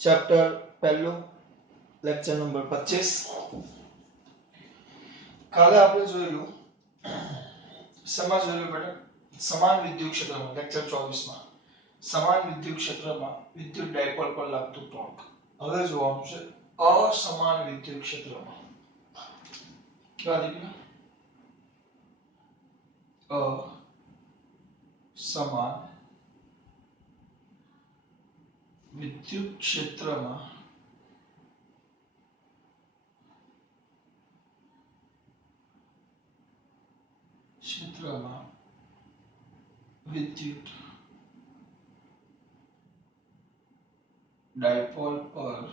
Chapter પહેલું lecture number 25 કાલે આપણે જોયેલું જોયેલું બેટા સમાન વિદ્યુત ક્ષેત્રમાં લેક્ચર 24 માં સમાન વિદ્યુત ક્ષેત્રમાં વિદ્યુત ડાયપોલ પર લાગતું ટોર્ક હવે જોવાનું છે અસમાન વિદ્યુત ક્ષેત્રમાં કેવા દીકરા અસમાન વિદ્યુત ક્ષેત્રમાં વિદ્યુત ડાયપોલ પર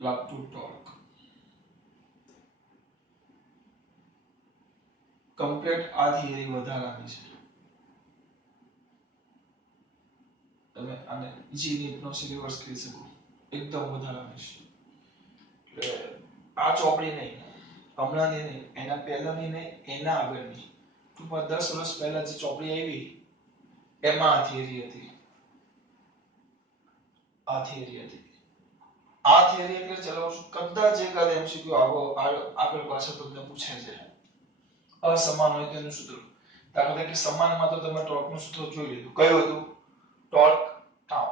લાગતું ટોર્ક કમ્પ્લીટ આ થિયરી વધારાની છે તમે આને જી નીટનો સિલેબસ કહી શકો એકદમ વધારાની છે એટલે આ ચોપડી નહીં હમણાંની નહીં એના પહેલાની નહીં એના આગળની ટૂંકમાં 10 વર્ષ પહેલા જે ચોપડી આવી એમાં આ થિયરી હતી આ થિયરી એટલે ચલાવું છું કદાચ એકાદ એમસીક્યુ આગળ પાછળ તમને પૂછે છે અસમાન હોય તેનું સૂત્ર દાખલા તરીકે સમાનમાં તો તમે ટોર્કનું સૂત્ર જોઈ લીધું કયું હતું torque tau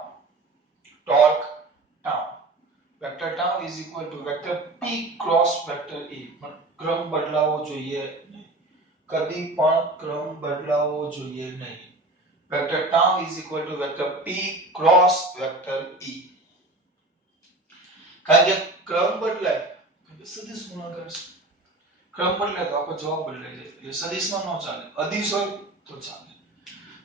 vector tau is equal to vector p cross vector e પણ ક્રમ બદલાવો જોઈએ નહીં કદી પણ ક્રમ બદલાવો જોઈએ નહીં vector tau is equal to vector p cross vector e કારણ કે ક્રમ બદલાય એટલે સદિશ ગુણાકાર છે ક્રમ બદલાય તો આપણો જવાબ બદલાઈ જાય એટલે સદિશમાં ન ચાલે અદિશ હોય તો ચાલે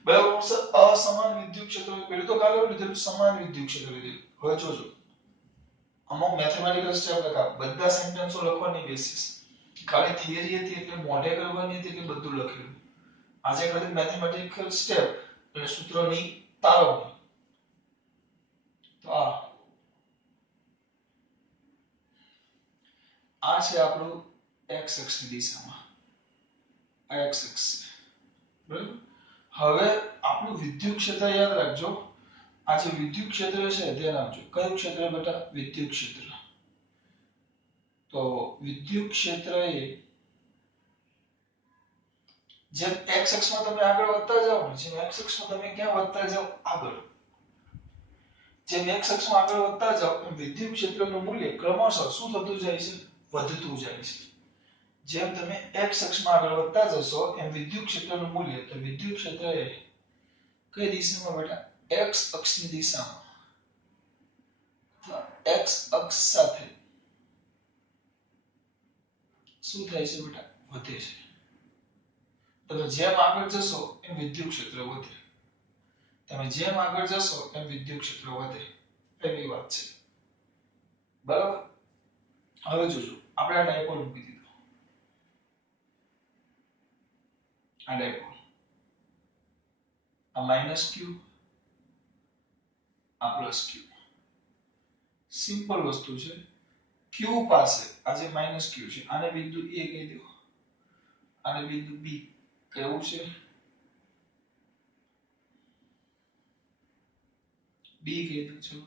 બરાબર છે અસમાન વિદ્યુત ક્ષેત્ર પેલું તો કાલે લીધેલું સમાન વિદ્યુત ક્ષેત્ર લીધેલું હવે જોજો અમુક મેથેમેટિકલ સ્ટેપ લખા બધા સેન્ટેન્સો લખવાની બેસિસ ખાલી થિયરી હતી એટલે મોઢે કરવાની હતી એટલે બધું લખેલું આજે ખાલી મેથેમેટિકલ સ્ટેપ એટલે સૂત્રોની તારવણી તો આ છે આપણું x અક્ષની દિશામાં આ x અક્ષ બરાબર હવે આપણું વિદ્યુત ક્ષેત્ર યાદ રાખજો આ જે વિદ્યુત ક્ષેત્ર છે ધ્યાન આપજો કયું ક્ષેત્ર બેટા વિદ્યુત ક્ષેત્ર તો વિદ્યુત ક્ષેત્ર એ જેમ x અક્ષમાં તમે આગળ વધતા જાઓ ને જેમ x અક્ષમાં તમે ક્યાં વધતા જાઓ આગળ જેમ x અક્ષમાં આગળ વધતા જાઓ એમ વિદ્યુત ક્ષેત્રનું મૂલ્ય ક્રમશઃ શું થતું જાય છે વધતું જાય છે જેમ તમે x અક્ષમાં આગળ વધતા જશો એમ વિદ્યુત ક્ષેત્રનું મૂલ્ય તો વિદ્યુત ક્ષેત્ર એ કઈ દિશામાં બેટા x અક્ષની દિશામાં x અક્ષ સાથે શું થાય છે બેટા વધે છે તમે જેમ આગળ જશો એમ વિદ્યુત ક્ષેત્ર વધે તમે જેમ આગળ જશો એમ વિદ્યુત ક્ષેત્ર વધે એવી વાત છે બરાબર હવે જોજો આપણે આ ડાયપોલ મૂકી દીધો આ ડાયપોલ આ માઈનસ ક્યુ આ પ્લસ ક્યુ સિમ્પલ વસ્તુ છે ક્યુ પાસે આ જે માઈનસ ક્યુ છે આને બિંદુ a કહી દો આને બિંદુ b કેવું છે b કહી દો ચલો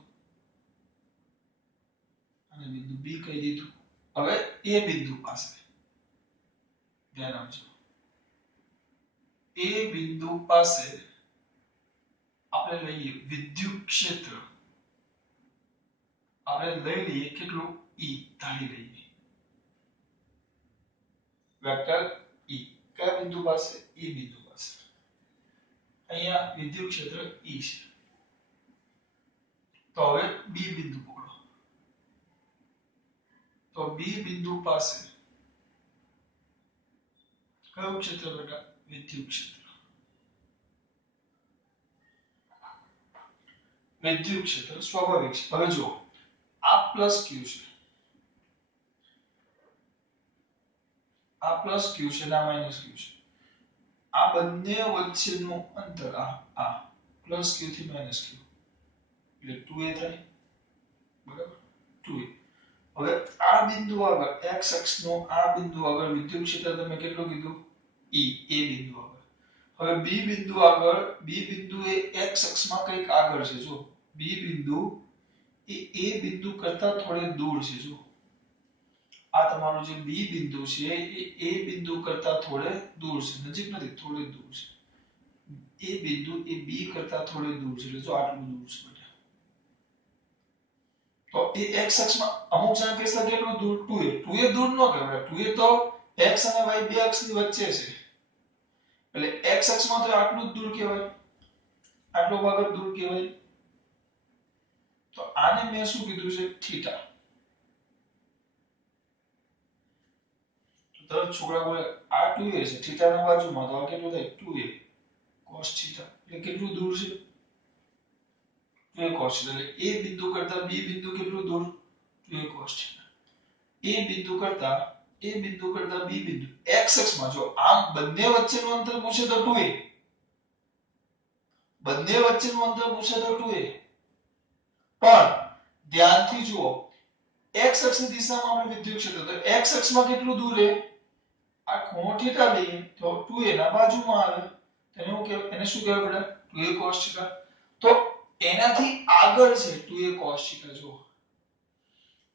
અને બિંદુ b કહી દીધું હવે a બિંદુ પાસે ધ્યાન આપજો a બિંદુ પાસે આપણે લઈએ વિદ્યુત ક્ષેત્ર આપણે લઈ લઈએ કેટલું e ધારી લઈએ વેક્ટર e કયા બિંદુ પાસે e બિંદુ પાસે અહીંયા વિદ્યુત ક્ષેત્ર e છે તો હવે b બિંદુ પકડો તો b બિંદુ પાસે કયું ક્ષેત્ર બેટા વિદ્યુત ક્ષેત્ર વિદ્યુત ક્ષેત્ર સ્વાભાવિક છે હવે જુઓ આ પ્લસ ક્યુ છે આ પ્લસ ક્યુ છે અને આ માઈનસ ક્યુ છે આ બંને વચ્ચેનું અંતર આ પ્લસ ક્યુ થી માઈનસ ક્યુ એટલે 2a થાય બરાબર 2a હવે આ બિંદુ આગળ x અક્ષનો આ બિંદુ આગળ વિદ્યુત ક્ષેત્ર તમે કેટલું કીધું e a બિંદુ આગળ હવે b બિંદુ આગળ b બિંદુ એ x અક્ષમાં કંઈક આગળ છે જો બી બિંદુ એ બિંદુ કરતા થોડે દૂર છે જો આ તમારું જે બી બિંદુ છે એ બિંદુ કરતા થોડે દૂર છે નજીક નથી થોડે દૂર છે એ બિંદુ એ બી કરતા થોડે દૂર છે એટલે જો આટલું દૂર છે બેટા તો એ x અક્ષમાં અમુક જણા કહેશે કેટલું દૂર 2a 2a દૂર ન કહેવાય 2a તો x અને y બે અક્ષની વચ્ચે છે એટલે x અક્ષમાં તો આટલું જ દૂર કહેવાય આટલો ભાગ જ દૂર કહેવાય તો આને મેં શું કીધું છે થીટા તો તરત છોકરા બોલે આ 2a છે થીટાના બાજુમાં તો આ કેટલું થાય 2a cos થીટા એટલે કેટલું દૂર છે 2a cos થીટા એટલે એ બિંદુ કરતા બી બિંદુ કેટલું દૂર 2a cos થીટા એ બિંદુ કરતા બી બિંદુ x અક્ષમાં જો આમ બંને વચ્ચેનું અંતર પૂછે તો 2a બંને વચ્ચેનું અંતર પૂછે તો 2a પણ ધ્યાનથી જુઓ x અક્ષની દિશામાં આપણે વિદ્યુત ક્ષેત્ર તો x અક્ષમાં કેટલું દૂર છે આ ખૂણો થીટા લઈએ તો 2a ના બાજુમાં આવે તેને હું કે એને શું કહેવાય બેટા 2a cos થીટા તો એનાથી આગળ છે 2a cos થીટા જો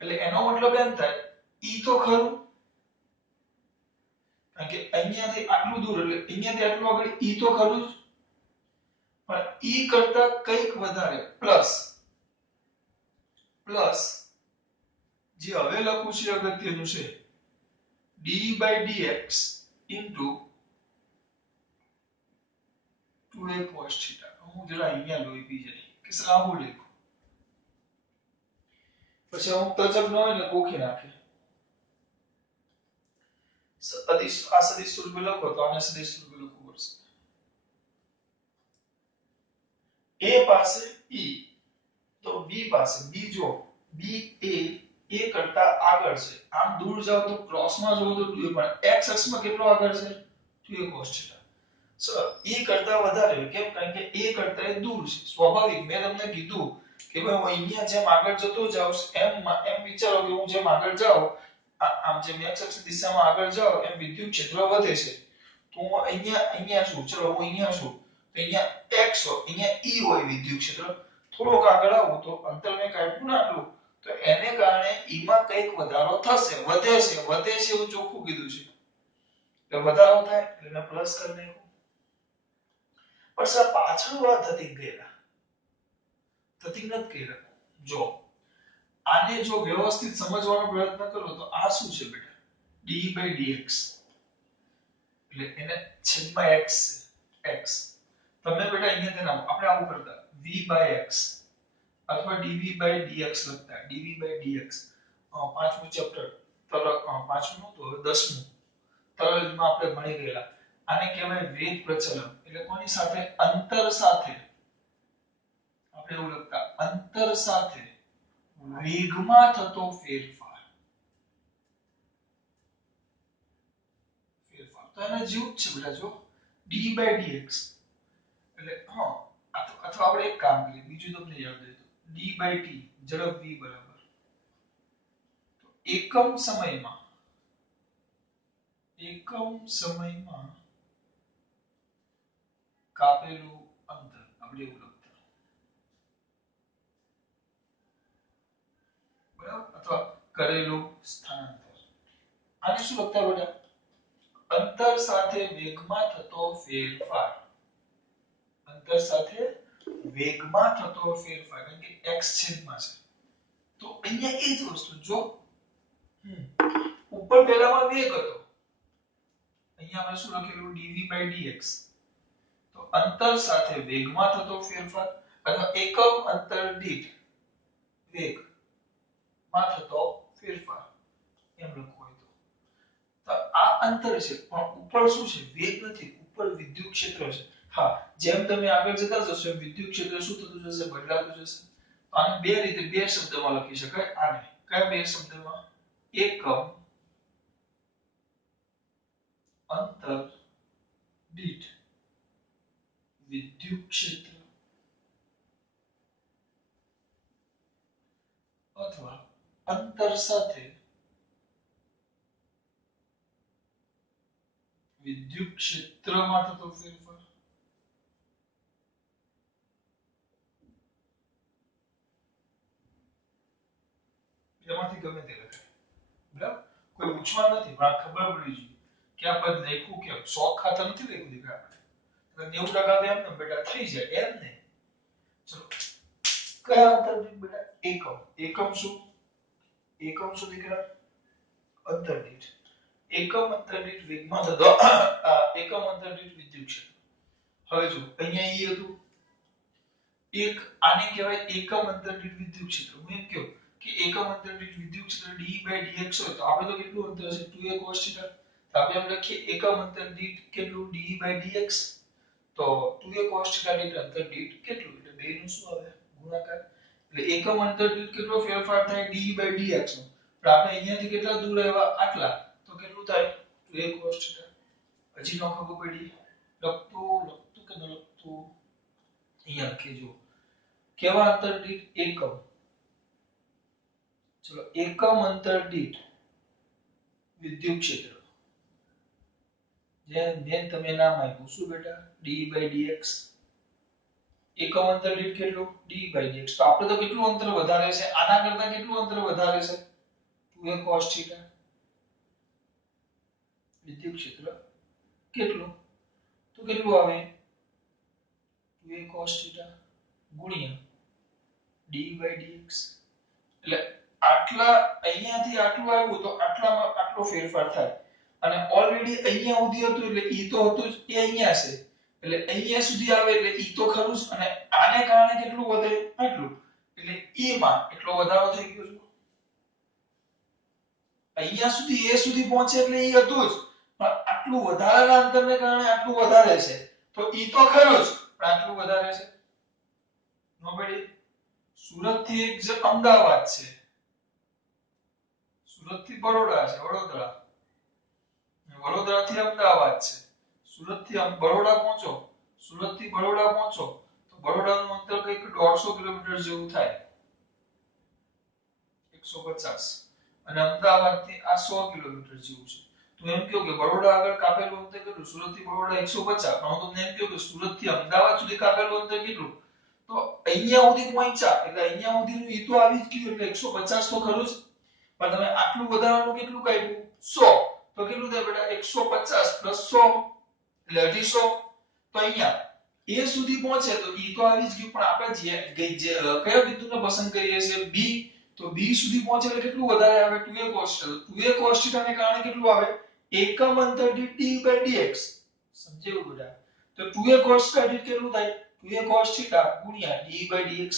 એટલે એનો મતલબ એમ થાય ઈ તો ખરું કારણ કે અહીંયાથી આટલું દૂર એટલે અહીંયાથી આટલું આગળ ઈ તો ખરું જ પણ ઈ કરતા કંઈક વધારે પ્લસ જે હવે લખું છે અગત્યનું છે d/dx into 2a cos theta હું જરા અહીંયા લોહી પી જાય કે સર આવું લખ્યું પછી અમુક તજબ ન હોય ને ગોખી નાખે આ સદિશ સ્વરૂપે લખો તો આને સદિશ સ્વરૂપે લખવું પડશે a પાસે e તો b પાસે b જો b એ કરતા આગળ છે આમ દૂર જાવ તો ક્રોસમાં જોવો તો 2 પણ x અક્ષમાં કેટલો આગળ છે 2a cos થીટા સો e કરતા વધારે કેમ કારણ કે a કરતા દૂર છે સ્વાભાવિક મેં તમને કીધું કે ભાઈ હું અહીંયા જેમ આગળ જતો જાઉં એમ વિચારો કે હું જેમ આગળ જાઉં આમ જેમ x અક્ષ દિશામાં આગળ જાઉં એમ વિદ્યુત ક્ષેત્ર વધે છે તો હું અહીંયા શું ચલો હું અહીંયા છું તો અહીંયા x હોય અહીંયા e હોય વિદ્યુત ક્ષેત્ર થોડોક આગળ આવું તો અંતર મેં કાપ્યું ને આટલું તો એને કારણે e માં કંઈક વધારો થશે વધે છે એવું ચોખ્ખું કીધું છે એટલે વધારો થાય એટલે મેં પ્લસ કરી નાખ્યું પણ સર પાછળ વાત હતી ગયેલા થતી નથી કર્યા જો આને જો વ્યવસ્થિત સમજવાનો પ્રયત્ન કરો તો આ શું છે બેટા d/dx એટલે એને છેદમાં x x તમે બેટા અહીંયા તેના આપણે આવું કરતા v/x અથવા dv/dx લખતા dv/dx પાંચમું ચેપ્ટર તરફ પાંચમું તો 10મું તરલમાં આપણે ભણી ગયેલા આને કહેવાય વેગ પ્રચલન એટલે કોની સાથે અંતર સાથે આપણે એવું લખતા અંતર સાથે વેગમાં થતો ફેરફાર તો એના જેવું જ છે બેટા જો d/dx એટલે અથવા આપણે એક કામ કરીએ બીજું તમને યાદ હોય તો d/t ઝડપ v બરાબર તો એકમ સમયમાં કાપેલું અંતર આપણે એવું લખતા બરાબર અથવા કરેલું સ્થાનાંતર આને શું લખતા બેટા અંતર સાથે વેગમાં થતો ફેરફાર અંતર સાથે વેગમાં થતો ફેરફાર કારણ કે x છેદમાં છે તો અહીંયા એ જ વસ્તુ જો ઉપર પહેલામાં વેગ હતો અહીંયા આપણે શું લખેલું dv/dx તો અંતર સાથે વેગમાં થતો ફેરફાર અથવા એકમ અંતર દીઠ વેગમાં થતો ફેરફાર એમ લખવું હોય તો આ અંતર છે પણ ઉપર શું છે વેગ નથી ઉપર વિદ્યુત ક્ષેત્ર છે હા જેમ તમે આગળ જતા જશો વિદ્યુત ક્ષેત્ર શું થતું જશે બદલાતું જશે આને બે રીતે બે શબ્દમાં લખી શકાય આને કયા બે શબ્દમાં એકમ અંતર દીઠ વિદ્યુત ક્ષેત્ર અથવા અંતર સાથે વિદ્યુત ક્ષેત્રમાં થતો ફેરફાર એમાંથી ગમે તે લખાય, બરાબર? કોઈ પૂછવા નથી, પણ આ ખબર પડવી જોઈએ કે આ પદ લખ્યું કેમ. શોખ ખાતર નથી લખ્યું દીકરા આપણે. એટલે 90% તો એમ ને બેટા થઈ જાય એમ ને. ચલો કયા અંતર દીઠ બેટા? એકમ. એકમ શું? એકમ શું દીકરા? અંતર દીઠ. એકમ અંતર દીઠ વેગમાં થતો એકમ અંતર દીઠ વિદ્યુત ક્ષેત્ર. હવે જો અહીંયા ઈ હતું એક, આને કહેવાય એકમ અંતર દીઠ વિદ્યુત ક્ષેત્ર. હું એમ કહું કે એકમ અંતર દીઠ વિદ્યુત ક્ષેત્ર d/dx હોય તો આપણે તો કેટલું અંતર છે 2a cos θ. તો આપણે એમ લખીએ એકમ અંતર દીઠ કેટલું d/dx. તો 2a cos θ દીઠ અંતર દીઠ કેટલું, એટલે બે નું શું આવે ગુણાકાર. એટલે એકમ અંતર દીઠ કેટલો ફેરફાર થાય d/dx નો. પણ આપણે અહીંયાથી કેટલા દૂર આવ્યા આટલા, તો કેટલું થાય 2a cos θ. હજી નો ખબર પડી? લખતું કે ન લખતું? અહીંયા લખી જો કેવા અંતર દીઠ એકમ. ચલો એકમ અંતર દીઠ વિદ્યુત ક્ષેત્ર, જેમ તમે નામ આપ્યું શું બેટા d/dx. એકમ અંતર દીઠ કેટલું d/dx. તો આપણે તો કેટલું અંતર વધારે છે, આના કરતા કેટલું અંતર વધારે છે 2a cos θ. વિદ્યુત ક્ષેત્ર કેટલું, તો કેટલું આવે 2a cos θ ગુણ્યા d/dx. એટલે આટલા અહીંયાથી આટલું આવ્યું તો આટલામાં આટલો ફેરફાર થાય. અને ઓલરેડી અહીંયા સુધી હતું એટલે ઈ તો હતું જ, એ અહીંયા છે એટલે અહીંયા સુધી આવે એટલે ઈ તો ખરું જ. અને આને કારણે કેટલું વધે આટલું, એટલે ઈ માં એટલો વધારો થઈ ગયો છે. અહીંયા સુધી એ સુધી પહોંચે એટલે ઈ હતું જ, પણ આટલું વધારાના અંતરને કારણે આટલું વધારે છે. તો ઈ તો ખરું જ, પણ આટલું વધારે છે. નો પડી? સુરત થી એક જે અમદાવાદ છે, સુરત થી બરોડા છે, વડોદરા. વડોદરા થી અમદાવાદ છે. સુરત થી બરોડા પહોંચો, સુરત થી બરોડા પહોંચો તો બરોડાનું અંતર કંઈક 150 કિલોમીટર જેવું થાય, 150. અને અમદાવાદ થી આ 100 કિલોમીટર જેવું છે. તો એમ કહો કે બરોડા આગળ કાપેલું અંતર કેટલું? સુરત થી બરોડા 150. પણ હું તમને એમ કહું કે સુરત થી અમદાવાદ સુધી કાપેલું અંતર કેટલું? તો અહીંયા સુધી પહોંચ્યા એટલે અહીંયા સુધીનું ઈ તો આવી જ ગયું એટલે 150 તો ખરું જ. પણ તમે આટલું વધારાનું કેટલું કાપ્યું 100. તો કેટલું થાય બેટા 150 + 100 એટલે 250. તો અહીંયા એ સુધી પહોંચે તો ઈ તો આવી જ ગયું. પણ આપણે જે કયા બિંદુને પસંદ કરીએ છીએ બી, તો બી સુધી પહોંચે એટલે કેટલું વધારે આવે 2a cos θ. 2a cos θ ને કારણે કેટલું આવે એકમ અંતર દીઠ d/dx. સમજાયું બેટા? તો 2a cos θ દીઠ કેટલું થાય 2a cos θ ગુણ્યા d/dx.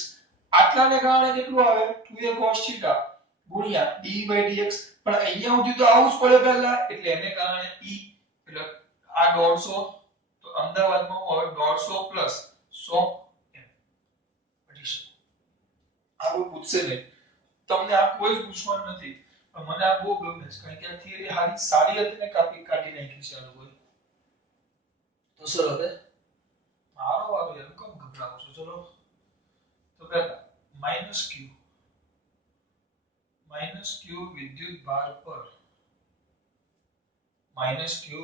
આટલાને કારણે કેટલું આવે 2a cos θ ગુણ્યા d/dx. પણ અહીંયા સુધી તો આવું જ પડે પહેલા એટલે એને કારણે e એટલે આ 150. તો અમદાવાદમાં હું હવે 150 + 100 એમ લખી શકું. આવું પૂછશે નહીં તમને, આ કોઈ જ પૂછવાનું નથી. પણ મને આ બહુ ગમે છે કારણ કે આ થિયરી હારી સારી હતી ને કાઢી નાખી છે આ લોકોએ. તો સર હવે મારો વારો યાર, કેમ ગભરાવો છો? ચલો તો પહેલા -q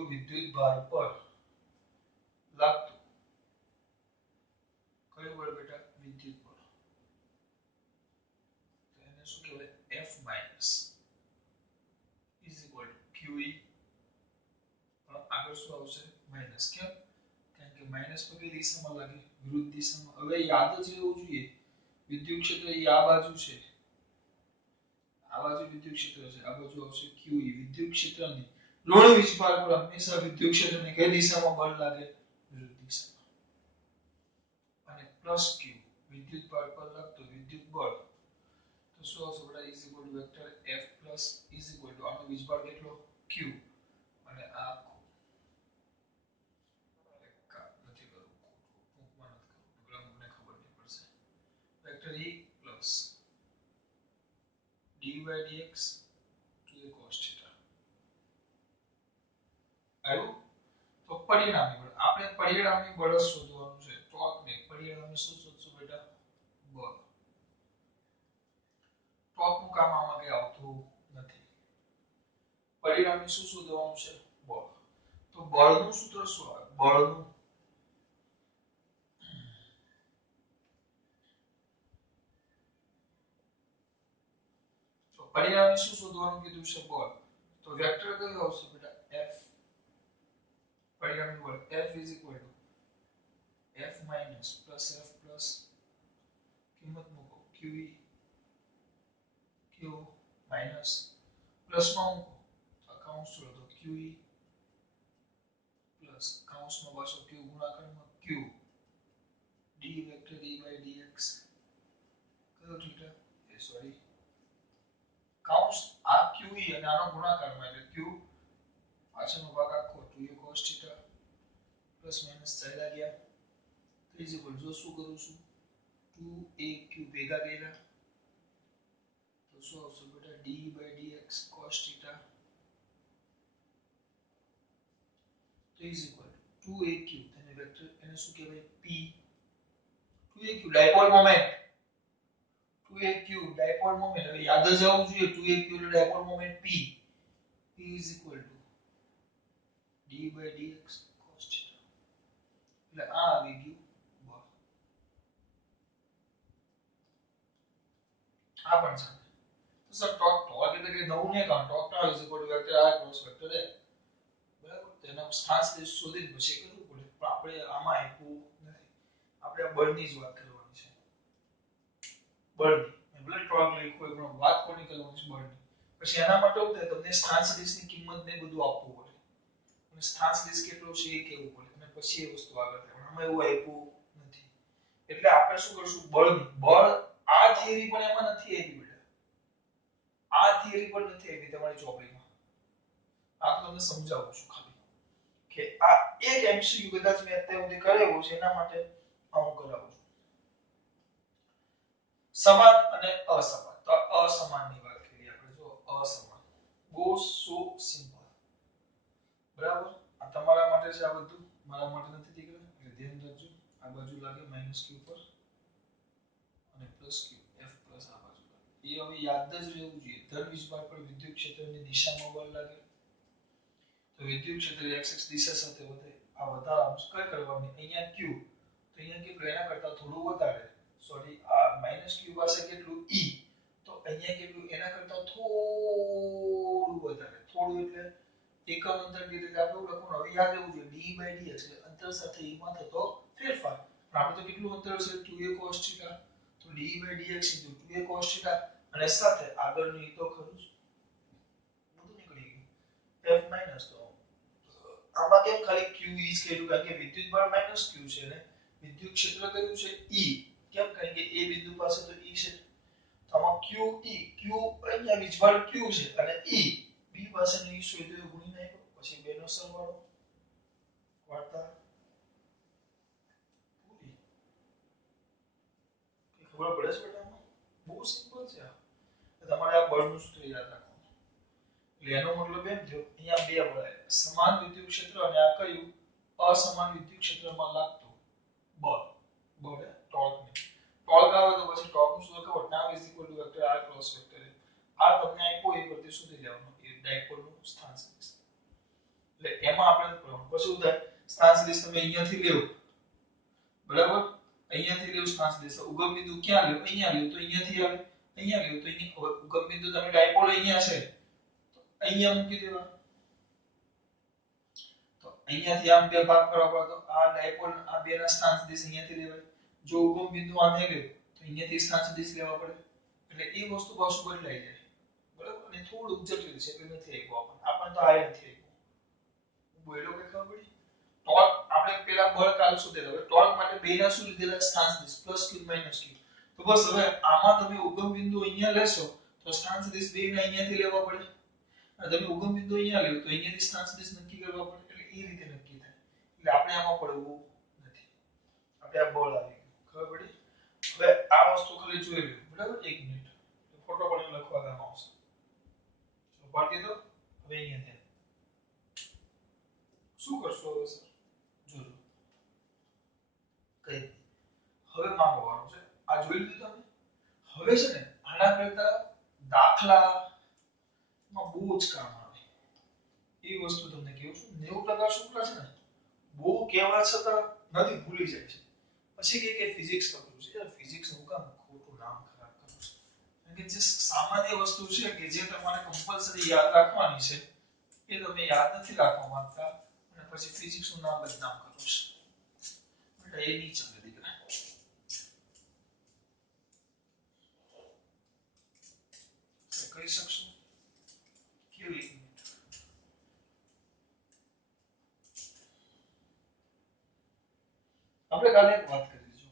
વિદ્યુત ભાર પર લાગતું કયું બળ બેટા? વિદ્યુત બળ. તો એને શું કહેવાય F = QE. આગળ શું આવશે માઈનસ. કેમ? કારણ કે માઈનસ તો કઈ દિશામાં લાગે વિરુદ્ધ દિશામાં. હવે યાદ જ રહેવું જોઈએ વિદ્યુત ક્ષેત્ર એ આ બાજુ છે, આ બાજુ વિદ્યુત ક્ષેત્ર છે, આ બાજુ આવશે QE. વિદ્યુત ક્ષેત્રની ઋણ વીજભાર પર હંમેશા વિદ્યુત ક્ષેત્રને કઈ દિશામાં બળ લાગે વિરુદ્ધ દિશામાં. અને +q વિદ્યુત ભાર પર લાગતું વિદ્યુત બળ. તો શું આવશે બેટા વેક્ટર F આનો વીજભાર કેટલો q અને આ નથી કરવું ટૂંકમાં નથી કરવું મને ખબર નહીં પડશે. Vector E d/dx 2a cos θ. આવ્યું? તો પરિણામી બળ, આપણે પરિણામી બળ શોધવાનું છે, ટોર્ક ને. પરિણામી શું શોધશું બેટા? બળ. ટોર્ક નું કામ આમાં કઈ આવતું નથી. પરિણામી શું શોધવાનું છે? બળ. તો બળનું સૂત્ર શું આવે? બળનું પરિણામે શું શોધવાનું કીધું છે બળ તો વેક્ટર કયું આવશે બેટા f પરિણામી બળ f f minus plus f plus કિંમત મૂકો qe q minus પ્લસ માં મૂકો તો કૌંસ છોડો તો qe પ્લસ કૌંસમાં પાછો q ગુણાકારમાં q d vector e by dx કયો થીટા એ સોરી કૌંસ આ qe અને આનો ગુણાકારમાં એટલે q પાછળનો ભાગ આખો 2a cos theta plus minus ચાલ્યા ગયા તો ઇઝ ઇક્વલ જો શું કરું છું 2aq ભેગા કર્યા તો શું આવશે બેટા d by dx cos theta તો ઇઝ ઇક્વલ 2aq તેને વેક્ટર એને શું કહેવાય p 2aq dipole moment 2aq dipole moment હવે યાદ જ આવવું જોઈએ 2aq એટલે dipole moment p p is equal to d by dx cos theta એટલે આ આવી ગયું બળ આ પણ છે તો સર ટોર્ક એટલે કે નવું ને કામ torque is equal to vector r cross vector a બરાબર તેનો સ્થાન શોધી પછી કરવું પડે પણ આપણે આમાં આપ્યું નથી આપણે આ બળની જ વાત કરવાની છે બળની ભલે ટોર્ક લખ્યું હોય પણ વાત કોની કરવાની છે બળની પછી એના માટે શું થાય તમને સ્થાન સદિશની કિંમત ને બધું આપવું પડે અને સ્થાન સદિશ કેટલો છે એ કહેવું પડે અને પછી એ વસ્તુ આગળ થાય પણ આમાં એવું આપ્યું નથી એટલે આપણે શું કરશું બળ આ થિયરી પણ એમાં નથી આવી બેટા આ થિયરી પણ નથી આવી તમારી ચોપડીમાં આ તો તમને સમજાવું છું ખાલી કે આ એક એમસીક્યુ કદાચ મેં અત્યાર સુધી કરેલું છે એના માટે હું કરાવું છું સમાન અને અસમાન તો અસમાનની વાત કરીએ આપણે જો અસમાન બહુ સો સિમ્પલ બરાબર આ તમારા માટે છે આ બધું મારા માટે નથી દીકરા એટલે ધ્યાન રાખજો આ બાજુ લાગે -q પર અને +q f આ બાજુ લાગે એ હવે યાદ જ રહેવું જોઈએ ધન વિસ્ભાર પર વિદ્યુત ક્ષેત્રની દિશામાં બળ લાગે તો વિદ્યુત ક્ષેત્ર x દિશા સાથે વધે આ વધારાનું કઈ કરવાની અહીંયા q તો અહીંયા કેટલું એના કરતા થોડું વધારે સોરી આ -q પાસે કેટલું e તો અહીંયા કેટલું એના કરતા થોડું વધારે થોડું એટલે એકમ અંતર એટલે આપણે લખવાનું હવે યાદ રહેવું જોઈએ d by dx એટલે અંતર સાથે e માં થતો ફેરફાર પણ આપણે તો કેટલું અંતર છે 2a cos θ તો d by dx 2a cos θ અને સાથે આગળનું તો ખરું જ બધું નીકળી ગયું f માઈનસ તો આમાં કેમ ખાલી q is કર્યું કારણ કે વિદ્યુત બળ -q છે ને વિદ્યુત ક્ષેત્ર કયું છે e કેમ કારણ કે a બિંદુ પાસે તો e છે તો આમાં q અહીંયા વીજભાર q છે અને e b પાસેનો e શોધ્યો ગુણી નાખ્યો પછી બે નો સરવાળો વાર્તા પૂરી કે ખબર પડે છે બેટા આમાં બહુ સિમ્પલ છે આ તમારે આ બળનું સૂત્ર યાદ રાખવાનું એટલે એનો મતલબ એમ થયો અહીંયા બે બળ સમાન વિદ્યુત ક્ષેત્ર અને આ કયું અસમાન વિદ્યુત ક્ષેત્રમાં લાગતું બળ ટોર્ક આવે તો પછી ટોર્કનું સૂત્ર ખબર નામ is equal to vector r cross vector આ તમને આપ્યો એ પરથી શોધી લેવાનું એ ડાયપોલનું સ્થાન સદિશ એટલે એમાં આપણે પછી શું થાય સ્થાન સદિશ તમે અહીંયાથી લેવો બરાબર અહીંયાથી લેવું સ્થાન સદિશ ઉગમ બિંદુ ક્યાં લેવું અહીંયા લેવું તો અહીંયાથી આવે અહીંયા લેવું તો અહીંયા ઉગમ બિંદુ તમે ડાયપોલ અહીંયા છે તો અહીંયા મૂકી દેવા તો અહીંયાથી આમ બે ભાગ કરવા પડે તો આ ડાયપોલ આ બેના સ્થાન સદિશ અહીંયાથી લેવાય જો ઉગમ બિંદુ આને લેવું તો અહીંયાથી સ્થાન સદિશ લેવા પડે એટલે એ વસ્તુ પાછું બદલાઈ જાય બરાબર અને થોડું જટિલ છે એટલે નથી આવ્યું આપણને તો આ નથી આવ્યું બોયલો કે ખબર પડી ટોર્ક આપણે પેલા બળ કાલ શોધેલો હવે ટોર્ક માટે બેના શું લીધેલા સ્થાન સદિશ +q -q તો બસ હવે આમાં તમે ઉગમ બિંદુ અહીંયા લેશો તો સ્થાન સદિશ બેના અહીંયાથી લેવા પડે અને તમે ઉગમ બિંદુ અહીંયા લેવો તો અહીંયાથી સ્થાન સદિશ નક્કી કરવા પડે એટલે એ રીતે નક્કી થાય એટલે આપણે આમાં પડવું નથી આપણે આ બળ આવી ગયું ખબર પડી હવે આ વસ્તુ ખાલી જોઈ લો બરાબર 1 મિનિટ ફોટો પણ લખવા કામ આવશે તો પાડી દો હવે અહીંયા શું કરશો હવે સર જોજો કઈ હવે મારો વારો છે આ જોઈ લીધું તમે હવે છે ને આના કરતા દાખલા માં બહુ જ કામ આવે એ વસ્તુ તમને કહું છું 90% છોકરા છે ને બહુ કહેવા છતાં નથી ભૂલી જાય છે પછી કે ફિઝિક્સ કરું છે યાર ફિઝિક્સ નું કામ ખોટું નામ ખરાબ કરું છે કે જે સામાન્ય વસ્તુ છે કે જે તમારે કમ્પલસરી યાદ રાખવાની છે એ તમે યાદ નથી રાખવા માંગતા અને પછી ફિઝિક્સ નું નામ બદનામ કરો છો એટલે એ નહીં ચાલે દીકરા. કહી શકશો કેવી? આપણે કાલે એક વાત કરી જો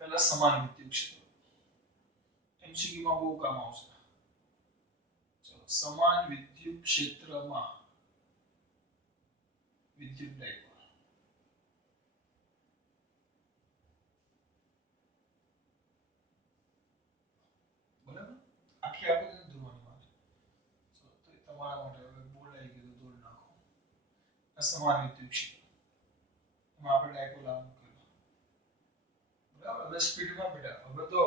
પહેલા સમાન વિદ્યુત ક્ષેત્ર એમસીક્યુ માં બહુ કામ આવશે. ચલો સમાન વિદ્યુત ક્ષેત્રમાં વિદ્યુત ડાયપોલ બરાબર આખી આકૃતિ દોરવાની વાત ચલો તો તમારા માટે હવે બોર્ડ આવી ગયું દોરી નાખો. આ સમાન વિદ્યુત ક્ષેત્ર એમાં આપણે ડાયપોલ આ મૂકેલો બરાબર. હવે સ્પીડમાં બેટા હવે તો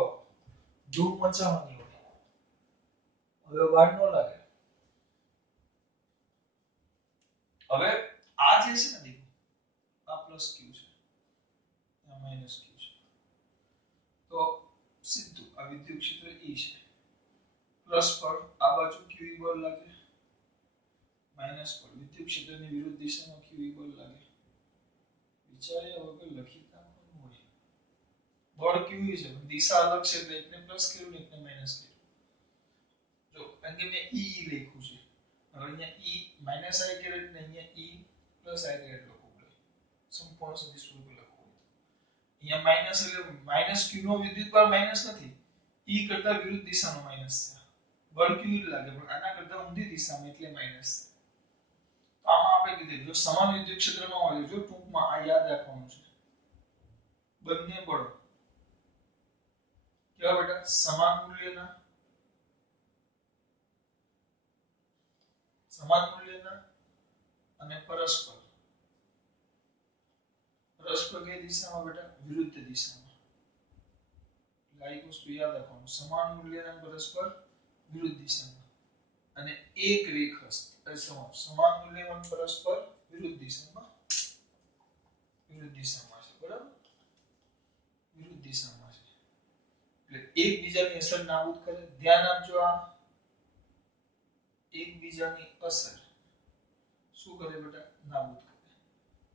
ધૂમ મચાવવાની હોય હવે વાર ન લાગે. હવે આ જે છે ને દીકરો આ પ્લસ ક્યુ છે આ માઈનસ ક્યુ છે તો સીધું આ વિદ્યુત ક્ષેત્ર E છે પ્લસ પર આ બાજુ ક્યુ બળ લાગે માઈનસ પર વિદ્યુત ક્ષેત્રની વિરુદ્ધ દિશામાં ક્યુ બળ લાગે. વિચાર્યા વગર લખી નાખવાનું હોય. બળ ક્યુ છે દિશા અલગ છે એટલે એકને પ્લસ કર્યું ને એકને માઈનસ કર્યું. જો કારણ કે મેં E લખ્યું છે હવે અહીંયા E માઈનસ I કેરેટ ને અહીંયા E પ્લસ I કેરેટ લખવું પડે સંપૂર્ણ સદિશ સ્વરૂપે લખવું હોય. અહીંયા માઈનસ એટલે માઈનસ q નો વિદ્યુતભાર માઈનસ નથી E કરતા વિરુદ્ધ દિશાનો માઈનસ છે. બળ q લાગે પણ આના કરતા ઊંધી દિશામાં એટલે માઈનસ છે. તો આમાં આપણે કીધું જો સમાન વિદ્યુત ક્ષેત્રમાં હોય જો ટૂંકમાં આ યાદ રાખવાનું છે બંને બળો કેવા બેટા સમાન મૂલ્યના અને પરસ્પર કઈ દિશામાં બેટા વિરુદ્ધ દિશામાં. એટલે આ વસ્તુ યાદ રાખવાનું સમાન મૂલ્યના પરસ્પર વિરુદ્ધ દિશામાં અને એક રેખસ્થ સમાન મૂલ્યવાન પરસ્પર વિરુદ્ધ દિશામાં છે બરાબર વિરુદ્ધ દિશામાં છે એટલે એકબીજાની અસર નાબૂદ કરે. ધ્યાન આપજો આ એકબીજાની અસર શું કરે બેટા નાબૂદ કરે.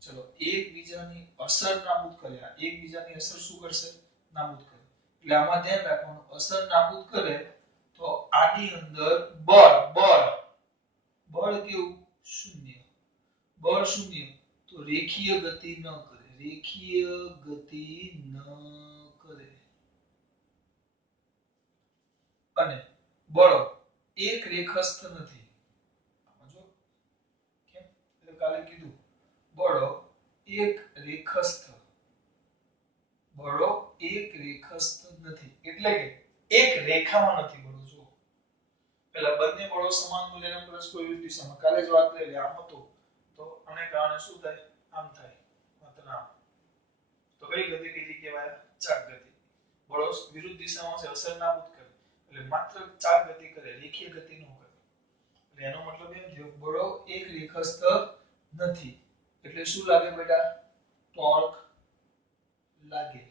ચલો એકબીજાની અસર નાબૂદ કર્યા એકબીજાની અસર શું કરશે નાબૂદ કરે. એટલે આમાં ધ્યાન રાખવાનું અસર નાબૂદ કરે તો આની અંદર બળ કેવું શૂન્ય બળ શૂન્ય તો રેખીય ગતિ ન કરે અને બળો એક રેખસ્થ નથી. સમજો કેમ એટલે કાલે કીધું બળો એક રેખસ્થ નથી એટલે કે એક રેખામાં નથી બળો. જો પેલા બંને બળો સમાન મૂલ્યના પરસ્પર વિરુદ્ધ દિશામાં કાલે જ વાત કરી આમ હતું તો આને કારણે શું થાય આમ થાય માત્ર આમ તો કઈ ગતિ કીધી કહેવાય ચાક ગતિ. બળો વિરુદ્ધ દિશામાં છે અસર નાબૂદ કરે એટલે માત્ર ચાક ગતિ કરે રેખીય ગતિ ન કરે. એટલે એનો મતલબ એમ થયો બળો એક રેખસ્થ નથી એટલે શું લાગે બેટા ટોર્ક લાગે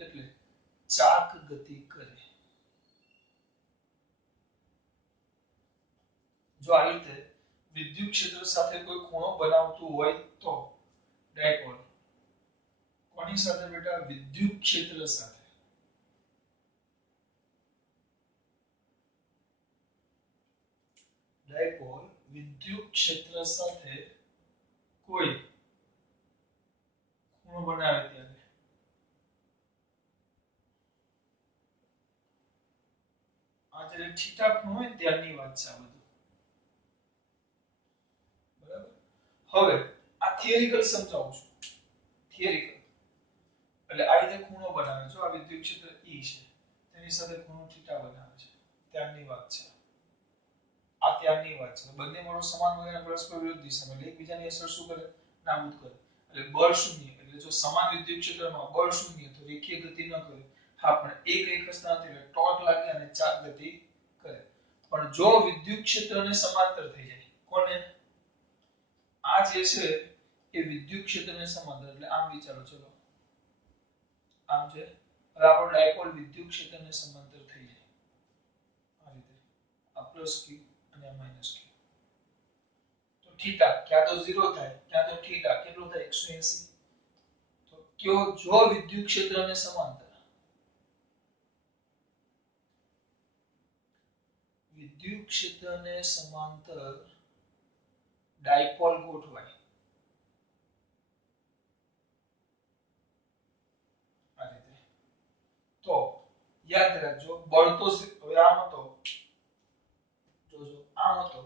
એટલે ચાક ગતિ કરે. જો આ રીતે વિદ્યુત ક્ષેત્ર સાથે કોઈ ખૂણો બનાવતું હોય તો ડાયપોલ કોની સાથે બેટા વિદ્યુત ક્ષેત્ર સાથે ડાયપોલ વિદ્યુત ક્ષેત્ર સાથે કોઈ ખૂણો બનાવે ત્યારે આ જે થીટા ખૂણો હોય ત્યારની વાત છે આ બધું બરાબર. હવે આ થિયરિકલ સમજાવું છું થિયરિકલ એટલે આ રીતે ખૂણો બનાવે જો આ વિદ્યુત ક્ષેત્ર E છે તેની સાથે ખૂણો થીટા બનાવે છે ત્યારની વાત છે આ ત્યારની વાત છે. બંને બળો સમાન હોય અને પરસ્પર વિરુદ્ધ દિશામાં એટલે એકબીજાની અસર શું કરે નાબૂદ કરે. એટલે બળ શૂન્ય એટલે જો સમાન વિદ્યુત ક્ષેત્રમાં બળ શૂન્ય તો રેખીય ગતિ ન કરે. હા પણ એક રેખસ્થ નથી એટલે ટોર્ક લાગે અને ચાક ગતિ કરે. પણ જો વિદ્યુત ક્ષેત્રને સમાંતર થઈ જાય કોને આ જે છે એ વિદ્યુત ક્ષેત્રને સમાંતર એટલે આમ વિચારો ચલો આમ છે હવે આપણો ડાયપોલ વિદ્યુત ક્ષેત્રને સમાંતર થઈ જાય આ રીતે આ પ્લસ q અને આ માઈનસ q તો થીટા ક્યાં તો 0 થાય ક્યાં તો થીટા કેટલું થાય 180 તો કયો જો વિદ્યુત ક્ષેત્રને સમાંતર વિદ્યુત ક્ષેત્રને સમાંતર ડાયપોલ ગોઠવાય આ રીતે તો યાદ રાખજો બળ તો હવે આમ હતો જોજો આમ હતો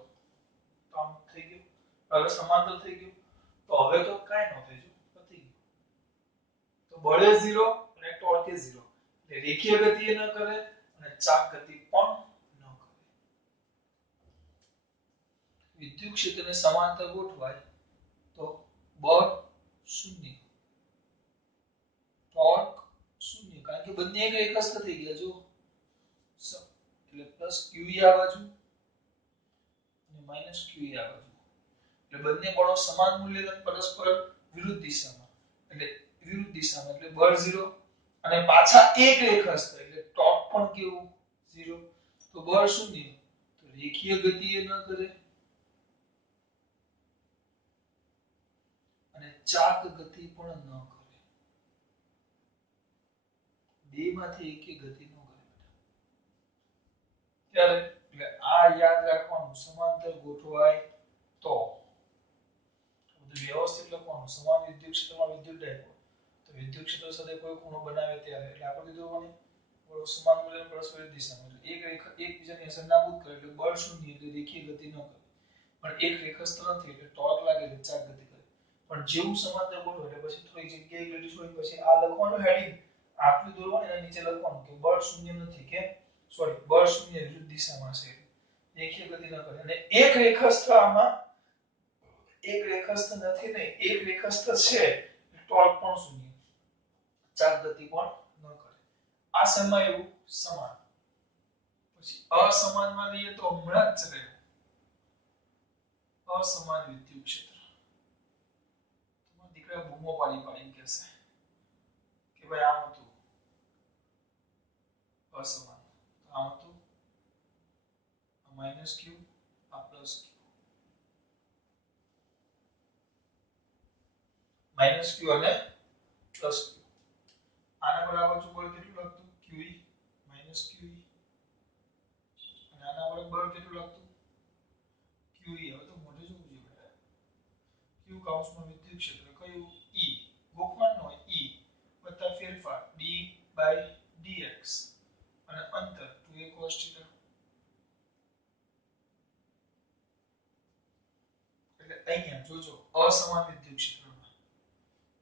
તો આમ થઈ ગયું હવે સમાંતર થઈ ગયું તો હવે તો કાઈ ન થઈ ગયું પતી ગયું તો બળે 0 અને ટોર્કે 0 એટલે રેખીય ગતિ ન કરે અને ચાક ગતિ પણ ન કરે વિદ્યુત ક્ષેત્રને સમાંતર ગોઠવાય તો બળ 0 ટોર્ક 0 કારણ કે બંને એક રેખાસ્થ થઈ ગયા જો એટલે પ્લસ QE આ બાજુ અને માઈનસ QE આ બાજુ એટલે બંને બળો સમાન મૂલ્ય પરસ્પર વિરુદ્ધ દિશામાં એટલે બળ 0 અને પાછા એક રેખાસ્થ એટલે ટોર્ક પણ કેવું 0 તો બળ 0 તો રેખીય ગતિ એ ન કરે અને ચાક ગતિ પણ ન કરે બેમાંથી એકે ગતિ ન કરે ત્યારે એટલે આ યાદ રાખવાનું સમાંતર ગોઠવાય તો બધું વ્યવસ્થિત લખવાનું સમાન વિદ્યુત ક્ષેત્રમાં વિદ્યુત ડાયપોલ તો વિદ્યુત ક્ષેત્ર સાથે કોઈ ખૂણો બનાવે ત્યારે એટલે આપણે કીધું કોને બળ સમાન મૂલ્ય પરસ્પર દિશામાં એટલે એક રેખા એકબીજાની અસર નાબૂદ કરે એટલે બળ 0 એટલે રેખીય ગતિ ન કરે પણ એક રેખાસ્થ નથી એટલે ટોર્ક લાગે એટલે ચાક ગતિ કરે પણ જેવું સમાંતર ગોઠવે એટલે પછી થોડી જગ્યાએ લીટી છોડી પછી આ લખવાનું હેડિંગ આટલું દોરવાનું એના નીચે લખવાનું કે બળ 0 નથી કે સોરી બળ 0 વિરુદ્ધ દિશામાં છે રેખીય ગતિ ન કરે અને એક રેખાસ્થ આમાં એક રેખાસ્થ નથી ને એક રેખાસ્થ છે ટોર્ક પણ 0 ચાક ગતિ પણ ન કરે આ સમય એવું સમાન પછી અસમાનમાં લઈએ તો હમણાં જ છે અસમાન વિદ્યુત ક્ષેત્ર તમારા દીકરા બૂમો પાડી કહેશે કે ભાઈ આમ હતું અસમાન આમ હતું આ માઈનસ q આ પ્લસ q માઈનસ q અને પ્લસ q આના પર આ બાજુ બળ કેટલું લાગતું qe માઈનસ qe અને આના પર બળ કેટલું લાગતું qe હવે તો મોઢે જોવું જોઈએ બેટા q કાઉન્સમાં વિદ્યુત ક્ષેત્ર કયું e ગોખવાનું હોય e વત્તા ફેરફાર d/dx અને અંતર 2a cos θ એટલે અહીંયા જોજો અસમાન વિદ્યુત ક્ષેત્રમાં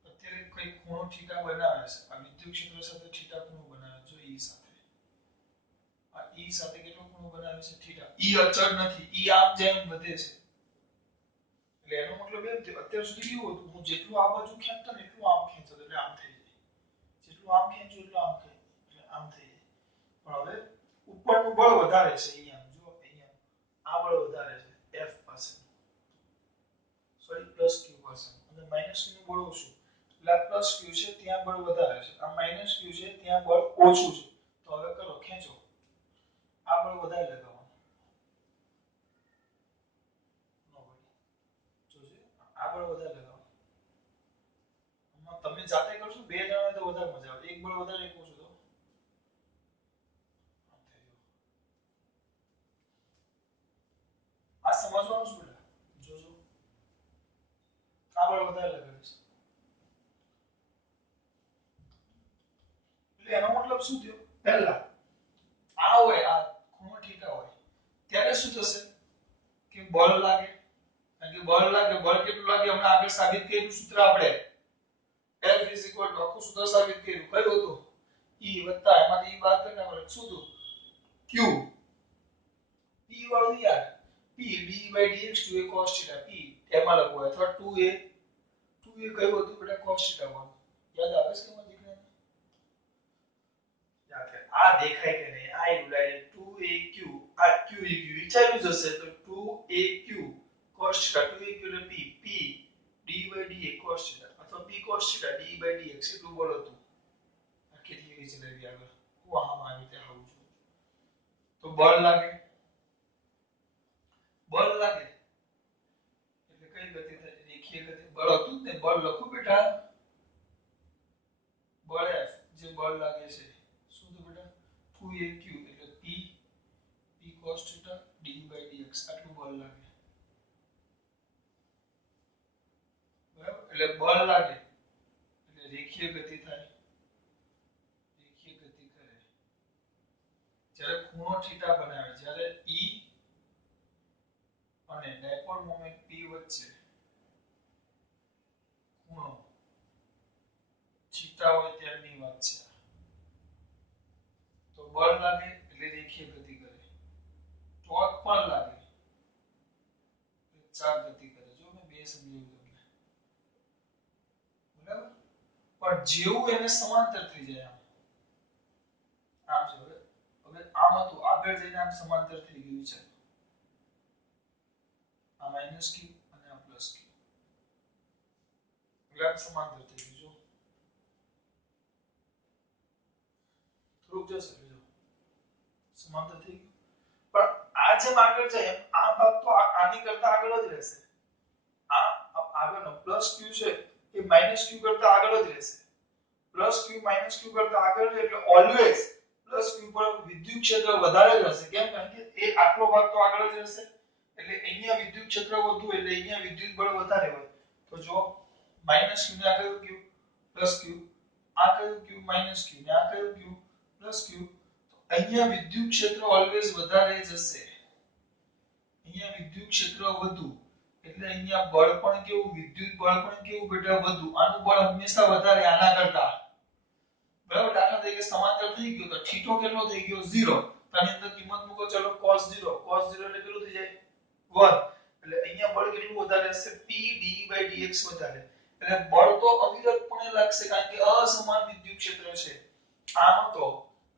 અત્યારે કઈ ખૂણો θ બનાવે છે આ વિદ્યુત ક્ષેત્ર સાથે θ ખૂણો બનાવે જો e સાથે આ e સાથે કેટલો ખૂણો બનાવે છે θ e અચળ નથી e આમ જેમ વધે છે એટલે એનો મતલબ એમ થયો અત્યાર સુધી કેવું હતું હું જેટલું આ બાજુ ખેંચતો ને એટલું આમ ખેંચતો એટલે આમ થઈ જાય જેટલું આમ ખેંચું એટલું આમ ખેંચું એટલે આમ થઈ જાય પણ હવે ઉપરનું બળ વધારે છે અહીંયા જો અહીંયા આ બળ વધારે છે F પાસે સોરી પ્લસ q પાસે અને માઈનસ q નું બળ ઓછું એટલે આ પ્લસ q છે ત્યાં બળ વધારે છે આ માઈનસ q છે ત્યાં બળ ઓછું છે તો હવે કરો ખેંચો આ બળ વધારે લગાવવાનું નો બળ જોજે આ બળ વધારે લગાવવાનું તમે જાતે કરશો બે જણા તો વધારે મજા આવે એક બળ વધારે એક ઓછું તો આ સમજવાનું શું બેટા જોજો આ બળ વધારે લગાવીશ એટલે એનો મતલબ શું થયો પહેલા આ હોય આ ખૂણો θ હોય ત્યારે શું થશે કે બળ લાગે કારણ કે બળ લાગે બળ કેટલું લાગે હમણાં આગળ સાબિત કર્યું સૂત્ર આપણે F આખું સૂત્ર સાબિત કર્યું કયું હતું E વત્તા એમાંથી E બાદ કરીને આપણે શું હતું Q P વાળું યાર P d/dx 2a cos θ P એમાં લખો અથવા 2a કયું હતું બેટા cos θ વાળું યાદ આવે છે કે મને દીકરાને યાદ કર આ દેખાય કે નહીં આ એવું ડાયરેક્ટ 2aq આ q વિચાર્યું જશે તો 2aq cos θ 2aq એટલે p d/dx cos θ અથવા p cos θ d/dx એટલું બોલો તું આ કેટલી ગતિ ચલાવી આગળ આમાં આવી રીતે આવું છું તો બળ લાગે એટલે કઈ ગતિ થાય રેખીય ગતિ બળ હતું જ ને બળ લખું બેટા બળ F જે બળ લાગે છે શું તો બેટા 2aq એટલે p cos θ d/dx આટલું બળ લાગે બરાબર એટલે બળ લાગે એટલે રેખીય ગતિ થાય રેખીય ગતિ કરે જ્યારે ખૂણો θ બનાવે જ્યારે E અને ડાયપોલ મોમેન્ટ P વચ્ચે ખૂણો θ હોય ત્યારની વાત છે તો બળ લાગે એટલે રેખીય ગતિ કરે ટોર્ક પણ લાગે એટલે ચાપ ગતિ કરે જો મેં બે સમજાવ્યું તમને બરાબર પણ જેવું એને સમાંતર થઈ જાય આમ છે હવે આમ હતું આગળ જઈને આમ સમાંતર થઈ ગયું છે આ માઈનસ q અને આ પ્લસ q એટલે આમ સમાંતર થઈ ગયું જો થોડુંક જશે જો સમાંતર થઈ ગયું પણ આ જેમ આગળ જાય એમ આ ભાગ તો આની કરતા આગળ જ રહેશે આ આગળનો પ્લસ q છે એ માઈનસ q કરતા આગળ જ રહેશે પ્લસ q માઈનસ q કરતા આગળ છે એટલે ઓલવેઝ પ્લસ q પર વિદ્યુત ક્ષેત્ર વધારે જ હશે કેમ કારણ કે એ આટલો ભાગ તો આગળ જ રહેશે એટલે અહીંયા વિદ્યુત ક્ષેત્ર વધુ એટલે અહીંયા વિદ્યુત બળ વધારે હોય તો જો માઈનસ q ને આ કયું q પ્લસ q આ કયું q માઈનસ q ને આ કયું q પ્લસ q તો અહીંયા વિદ્યુત ક્ષેત્ર ઓલવેઝ વધારે જ હશે અહીંયા વિદ્યુત ક્ષેત્ર વધુ એટલે અહીંયા બળ પણ કેવું વિદ્યુત બળ પણ કેવું બેટા વધુ આનું બળ હંમેશા વધારે આના કરતા બરાબર દાખલા તરીકે સમાંતર થઈ ગયું તો θ કેટલો થઈ ગયો 0 તો આની અંદર કિંમત મૂકો ચલો cos 0 એટલે કેટલું થઈ જાય 1 એટલે અહીંયા બળ કેટલું વધારે હશે p d/dx વધારે એટલે બળ તો અવિરતપણે લાગશે કારણ કે અસમાન વિદ્યુત ક્ષેત્ર છે આમ તો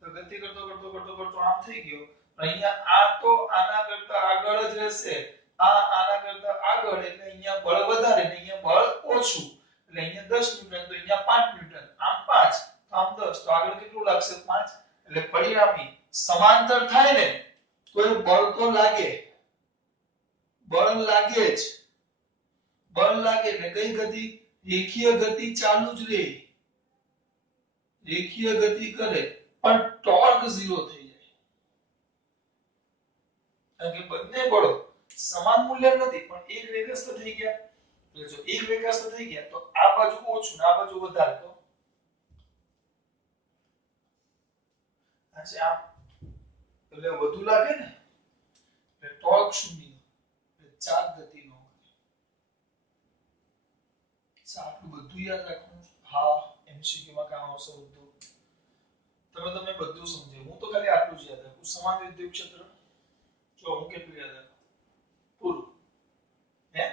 ગતિ કરતો આમ થઈ ગયો અહીંયા આ તો આના કરતા આગળ જ રહેશે આ આના કરતા આગળ એટલે અહીંયા બળ વધારે ને અહીંયા બળ ઓછું એટલે અહીંયા 10 ન્યૂટન તો અહીંયા 5 ન્યૂટન આમ 5 આમ 10 તો આગળ કેટલું લાગશે 5 એટલે પરિણામી સમાંતર થાય ને તો એ બળ તો લાગે બળ લાગે જ બળ લાગે એટલે કઈ ગતિ રેખીય ગતિ ચાલુ જ રહે રેખીય ગતિ કરે પણ ટોર્ક 0 થઈ જાય કારણ કે બંને બળો સમાન મૂલ્ય નથી પણ એક રેખાસ્થ થઈ ગયા એટલે જો એક રેખાસ્થ થઈ ગયા તો આ બાજુ ઓછું ને આ બાજુ વધારે તો આજે આમ એટલે વધુ લાગે ને એટલે ટોર્ક 0 એટલે ચાપ ગતિ નો આટલું બધું યાદ રાખવાનું હા એમસીક્યુ માં કામ આવશે બધું તમે બધું સમજે હું તો ખાલી આટલું જ યાદ રાખું સમાન વિદ્યુત ક્ષેત્ર જો હું કેટલું યાદ રાખું પૂરું હે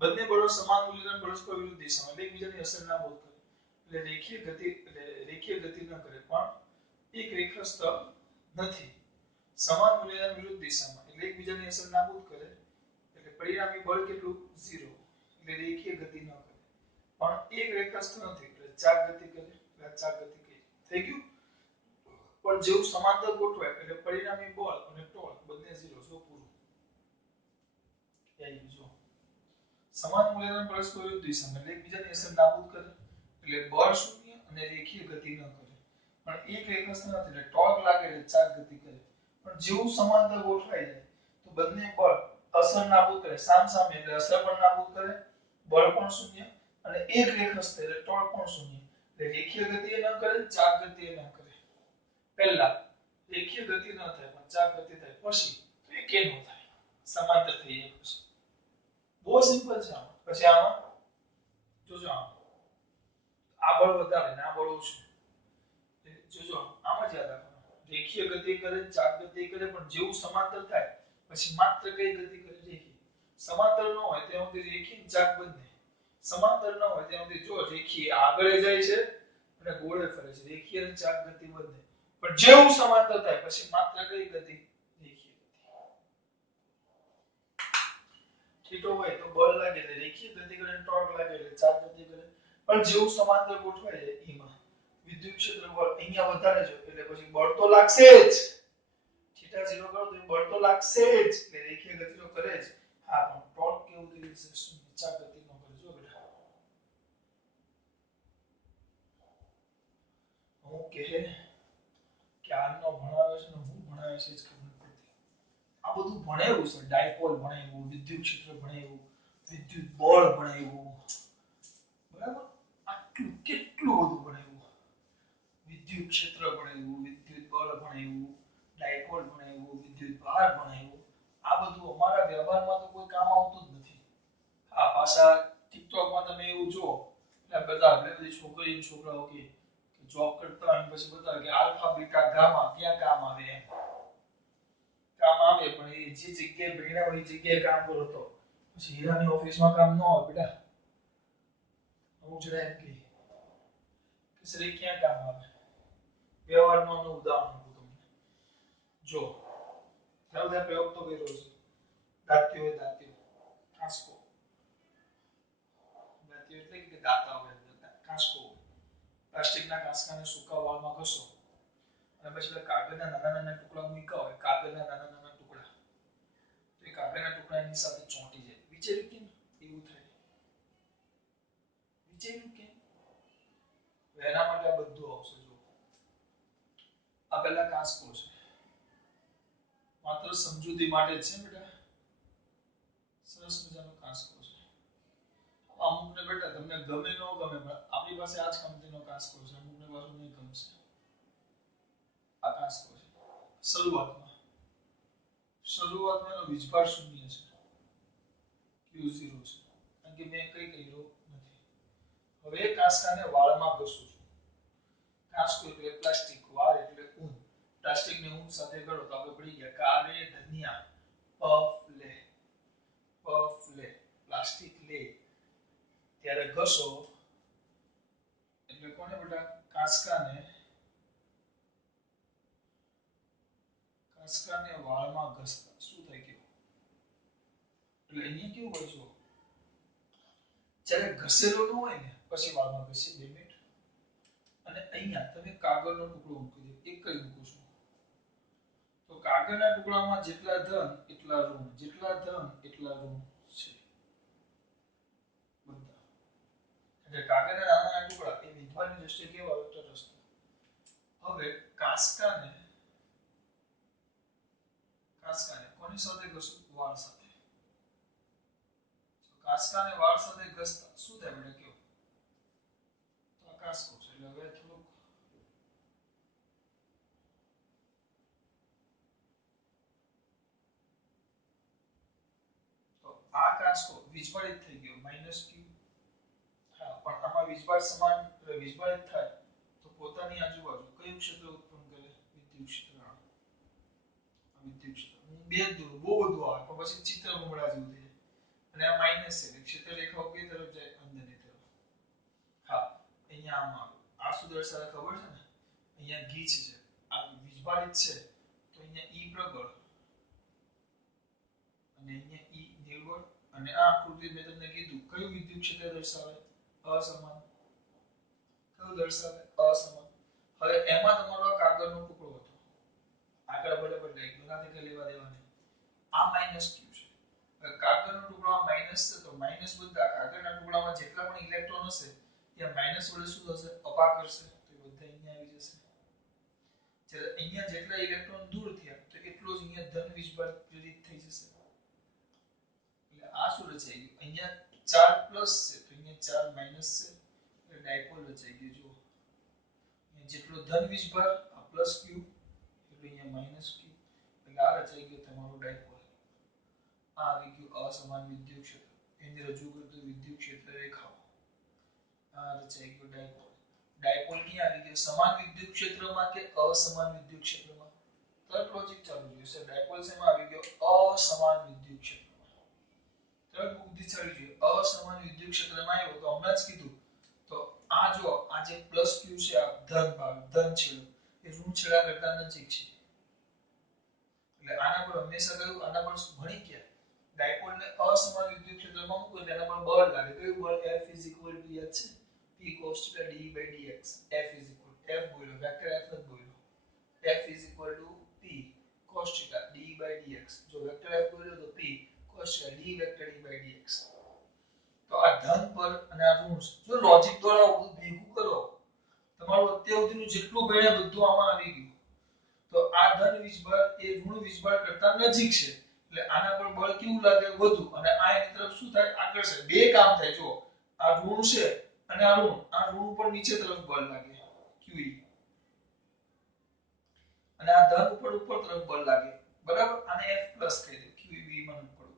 બંને બળો સમાન મૂલ્યના પરસ્પર વિરુદ્ધ દિશામાં એકબીજાની અસર ના બોધ કરે એટલે રેખીય ગતિ ન કરે પણ એક રેખાસ્થ નથી સમાન મૂલ્યના વિરુદ્ધ દિશામાં એટલે એકબીજાની અસર નાબૂદ કરે એટલે પરિણામી બળ કેટલું 0 એટલે રેખીય ગતિ ન કરે પણ એક રેખાસ્થ નથી એટલે ચાપ ગતિ કરે એટલે ચાપ ગતિ કરે થઈ ગયું પણ જેવું સમાંતર ગોઠવાય એટલે પરિણામી બળ અને ટોર્ક બંને 0 જો પૂરું એ જો સમાન મૂલ્યના પરસ્પર વિરુદ્ધ દિશામાં એટલે એકબીજાની અસર નાબૂદ કરે એટલે બળ 0 અને રેખીય ગતિ ન કરે પણ એક રેખાસ્થ નથી એટલે ટોર્ક લાગે એટલે ચાપ ગતિ કરે પણ જેવું સમાંતર ગોઠવાય જાય તો બંને બળ અસર નાબૂદ કરે સામસામે એટલે અસર પણ નાબૂદ કરે બળ પણ 0 અને એક રેખાસ્થ એટલે ટોર્ક પણ 0 એટલે રેખીય ગતિ ન કરે ચાપ ગતિ ન કરે પહેલા રેખીય ગતિ ન થાય પણ ચાપ ગતિ થાય પછી તો એ કે ન થાય સમાંતર થઈ જાય પછી બહુ સિમ્પલ છે પછી આમાં જોજો આ બળ વધારે ને આ બળ ઓછું જોજો આમ જ યાદ રાખવાનું રેખીય ગતિ કરે ચાપ ગતિ કરે પણ જેવું સમાંતર થાય પછી માત્ર કઈ ગતિ કરે રેખીય સમાંતર ન હોય ત્યાં સુધી રેખીય ચાપ બંને સમાંતર ન હોય ત્યાં સુધી જો રેખીય આગળ જાય છે અને ગોળે ફરે છે રેખીય અને ચાપ ગતિ બંને પણ જેવું સમાંતર થાય પછી માત્ર કઈ ગતિ રેખીય ગતિ થીટો હોય તો બળ લાગે એટલે રેખીય ગતિ કરે ટોર્ક લાગે એટલે ચાપ ગતિ કરે પણ જેવું સમાંતર ગોઠવાય જાય એમાં વિદ્યુત ક્ષેત્ર બળ અહીંયા વધારે છે એટલે પછી બળ તો લાગશે જ. થીટા 0 કરો તો બળ તો લાગશે જ એટલે રેખીય ગતિ તો કરે જ. હા પણ ટોર્ક કેવું થઈ જશે નીચા ગતિનો કરજો બેટા. હું કહે કે આનો ભણાવે છે ને હું ભણાવે છે જ ખબર પડતી. આ બધું ભણાવ્યું છે, ડાયપોલ ભણાવ્યું, વિદ્યુત ક્ષેત્ર ભણાવ્યું, વિદ્યુત બળ ભણાવ્યું, બરાબર? આટલું કેટલું બધું ભણાવ્યું. વિદ્યુત ક્ષેત્ર ભણાવ્યું, વિદ્યુત બળ ભણાવ્યું, ડાયપોલ ભણાવ્યું, વિદ્યુત ભાર ભણાવ્યું. આ બધું અમારા વ્યવહારમાં તો કોઈ કામ આવતું જ નથી. આ પાછા ટિકટોકમાં તમે એવું જુઓ એટલે બધા બધી છોકરીઓ છોકરાઓ કે જોબ કરતા હોય પછી બતાવે કે આલ્ફા બીટા ગામા ક્યાં કામ આવે એમ. કામ આવે પણ એ જે જગ્યાએ ભણ્યા હોય એ જગ્યાએ કામ કરો તો પછી હીરાની ઓફિસમાં કામ ન આવે બેટા. અમુક જણા એમ કે શ્રી ક્યાં કામ આવે. વ્યવહારનો ઉદાહરણ આપું તમને. જો હવે પ્રયોગ તો કર્યો છે. દાત્યો હોય દાત્યો કાંસકો. દાત્યો એટલે કે દાતા હોય કાંસકો. પ્લાસ્ટિકના કાંસકાને સૂકા વાળમાં ઘસો અને પછી કાગળના નાના નાના ટુકડા મૂક્યા હોય કાગળના નાના નાના ટુકડા તો એ કાગળના ટુકડા એની સાથે ચોંટી જાય. વિચાર્યું કેમ એવું થાય? વિચાર્યું કેમ? એના માટે આ બધું આવશે. જો આ પેલા કાંસકો છે, માત્ર સમજૂતી માટે જ છે બેટા. સરસ મજાનો કાંસકો છે. અમુકને બેટા તમને ગમે ન ગમે પણ આપણી પાસે આ જ કંપનીનો કાંસકો છે, અમુકને પાછું નહીં ગમશે. આ કાંસકો છે. શરૂઆતમાં એનો વીજભાર શૂન્ય છે. Q0 છે. કારણ કે મેં કઈ કર્યો નથી. હવે કાંસકાને વાળમાં ઘસું છું. કાંસકો એટલે પ્લાસ્ટિક, વાળ એટલે ઊન. પ્લાસ્ટિકની ઊન સાથે ગળો તો આપણે પડી ગયા કારે ધનિયા પફ લે પ્લાસ્ટિક લે ત્યારે ઘસો એટલે કોને બેટા કાંસકાને વાળમાં ઘસતા શું થાય ગયું? એટલે અહીંયા કેવું હોય છે જ્યારે ઘસેલો ન હોય ને પછી વાળમાં ઘસી 2 મિનિટ અને અહીંયા તમે કાગળનો ટુકડો મૂકી દો એક જ મૂકો છો તો કાગળના ટુકડામાં જેટલા ધન એટલા ઋણ જેટલા ધન એટલા ઋણ છે બધા. એટલે કાગળના નાના નાના ટુકડા એ વિદ્વાનની દ્રષ્ટિએ કેવા હોય તટસ્થ. હવે કાંસકાને કોની સાથે ઘસું? વાળ સાથે. કાંસકાને વાળ સાથે ઘસતા શું થાય બેટા કયો? તો આ કાંસકો છે એટલે હવે થોડુંક તો આ કાંસકો વીજભારિત થઈ ગયો -Q. હા પણ આમાં વીજભાર સમાન વીજભારિત થાય તો પોતાની આજુબાજુ કયું ક્ષેત્ર ઉત્પન્ન કરે? વિદ્યુત ક્ષેત્ર. વિદ્યુત ક્ષેત્ર હું બે જ દોરું બહુ બધું આવે પણ પછી ચિત્ર બમણા જેવું થઈ જાય અને આ માઈનસ છે ક્ષેત્ર રેખાઓ કઈ તરફ જાય? અંદરની તરફ. હા અહીંયા આમ આવે આ શું દર્શાવે ખબર છે ને? અહીંયા ગીચ છે આ વીજભારિત છે તો અહીંયા ઈ પ્રબળ અને અહીંયા ઈ નિર્બળ અને આ આકૃતિ મેં તમને કીધું કયું વિદ્યુત ક્ષેત્ર દર્શાવે? અસમાન. કયું દર્શાવે? અસમાન. હવે એમાં તમારો આ કાગળનો ટુકડો હતો આગળ બરાબર લઈ ગયો નથી કે લેવા દેવા નહીં. આ -Q છે. હવે કાગળનો ટુકડો આ માઈનસ છે તો માઈનસ બધા કાગળના ટુકડામાં જેટલા પણ ઇલેક્ટ્રોન હશે એ માઈનસ વડે શું થશે? અપા કરશે તો એ બધા અહીંયા આવી જશે. જ્યારે અહીંયા જેટલા ઇલેક્ટ્રોન દૂર થયા તો એટલો જ અહીંયા ધન વીજભાર પ્રેરિત થઈ જશે. એટલે આ શું રચાઈ ગયું? અહીંયા 4 પ્લસ છે તો અહીંયા 4 માઈનસ છે એટલે ડાયપોલ રચાઈ ગયું. જુઓ અહીંયા જેટલો ધન વીજભાર આ પ્લસ Q એટલે અહીંયા માઈનસ Q એટલે આ રચાઈ ગયો તમારો ડાયપોલ. આ આવી ગયું અસમાન વિદ્યુત ક્ષેત્ર. એને રજૂ કરતું વિદ્યુત ક્ષેત્ર રેખાઓ. આ રચાઈ ગયો ડાયપોલ. ડાયપોલ ક્યાં આવી ગયો? સમાન વિદ્યુત ક્ષેત્રમાં કે અસમાન વિદ્યુત ક્ષેત્રમાં? તરત લોજિક ચાલુ જોઈએ છે. ડાયપોલ શેમાં આવી ગયો? અસમાન વિદ્યુત ક્ષેત્રમાં. તરત બુદ્ધિ ચાલુ જોઈએ. અસમાન વિદ્યુત ક્ષેત્રમાં આવ્યો તો હમણાં જ કીધું તો આ જો આ જે પ્લસ Q છે આ ધન ભાગ ધન છેડો એ ઋણ છેડા કરતા નજીક છે. એટલે આના પર હંમેશા કયું આના પર ભણી ગયા ડાયપોલને અસમાન વિદ્યુત ક્ષેત્રમાં મૂકો એટલે એના પર બળ લાગે. કયું બળ? F = યાદ છે P cos θ d/dx. F f બોલ્યો વેક્ટર f નથી બોલ્યો f is equal to p cos theta d by dx જો વેક્ટર f બોલ્યો તો p cos theta d vector d by dx તો આ ધન પર અને આ ઋણ જો લોજિક દ્વારા બધું ભેગું કરો તમારું અત્યાર સુધીનું જેટલું ભણ્યા બધું આમાં આવી ગયું તો આ ધન વીજબળ એ ઋણ વીજબળ કરતા નજીક છે એટલે આના પર બળ કેવું લાગે વધુ અને આ એની તરફ શું થાય આકર્ષે બે કામ થાય જો આ ઋણ છે અને આ ઋણ ઉપર નીચે તરફ બળ લાગે QE અને આ ધન ઉપર તરફ બળ લાગે બરાબર આને F પ્લસ કહી દો QEB માં ન પડો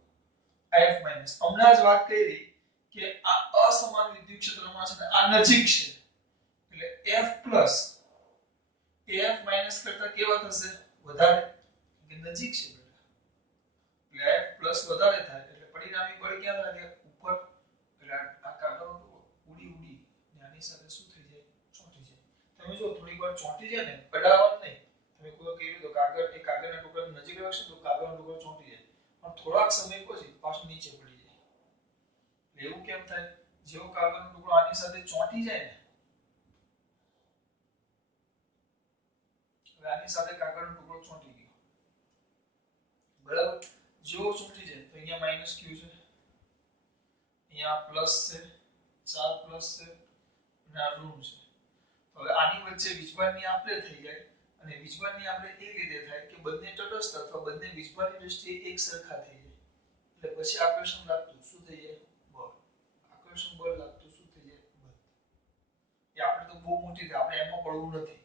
આ F માઈનસ હમણાં જ વાત કરી કે આ અસમાન વિદ્યુત ક્ષેત્રમાં છે ને આ નજીક છે એટલે F પ્લસ F માઈનસ કરતા કેવા થશે વધારે કે નજીક છે બેટા એટલે F પ્લસ વધારે થાય એટલે પરિણામી બળ ક્યાં લાગે ઉપર એટલે આ કાગળનો ઉડી આની સાથે શું થઈ જાય ચોંટી જાય તમે જો થોડીક વાર ચોંટી જાય ને પડાવવાનું નહીં તમે કોઈ કહ્યું તો કાગળના ટુકડાને નજીક રાખશો તો કાગળનો ટુકડો ચોંટી જાય પણ થોડાક સમય પછી પાછું નીચે પડી જાય એવું કેમ થાય જેવો કાગળનો ટુકડો આની સાથે ચોંટી જાય ને આની સાથે કાગળનો ટુકડો ચોંટી ગયો બરાબર જેવો ચોંટી જાય તો અહીંયા માઈનસ q છે અહીંયા પ્લસ છે 4 પ્લસ છે અને આ ઋણ છે હવે આની વચ્ચે વીજભારની આપણે થઈ જાય અને વીજભારની આપણે એ રીતે થાય કે બંને તટસ્થ અથવા બંને વીજભારની દ્રષ્ટિએ એક સરખા થઈ જાય એટલે પછી આકર્ષણ લાગતું શું થઈ જાય બળ આકર્ષણ બળ લાગતું શું થઈ જાય બળ એ આપણે તો બહુ મોટી છે આપણે એમાં પડવું નથી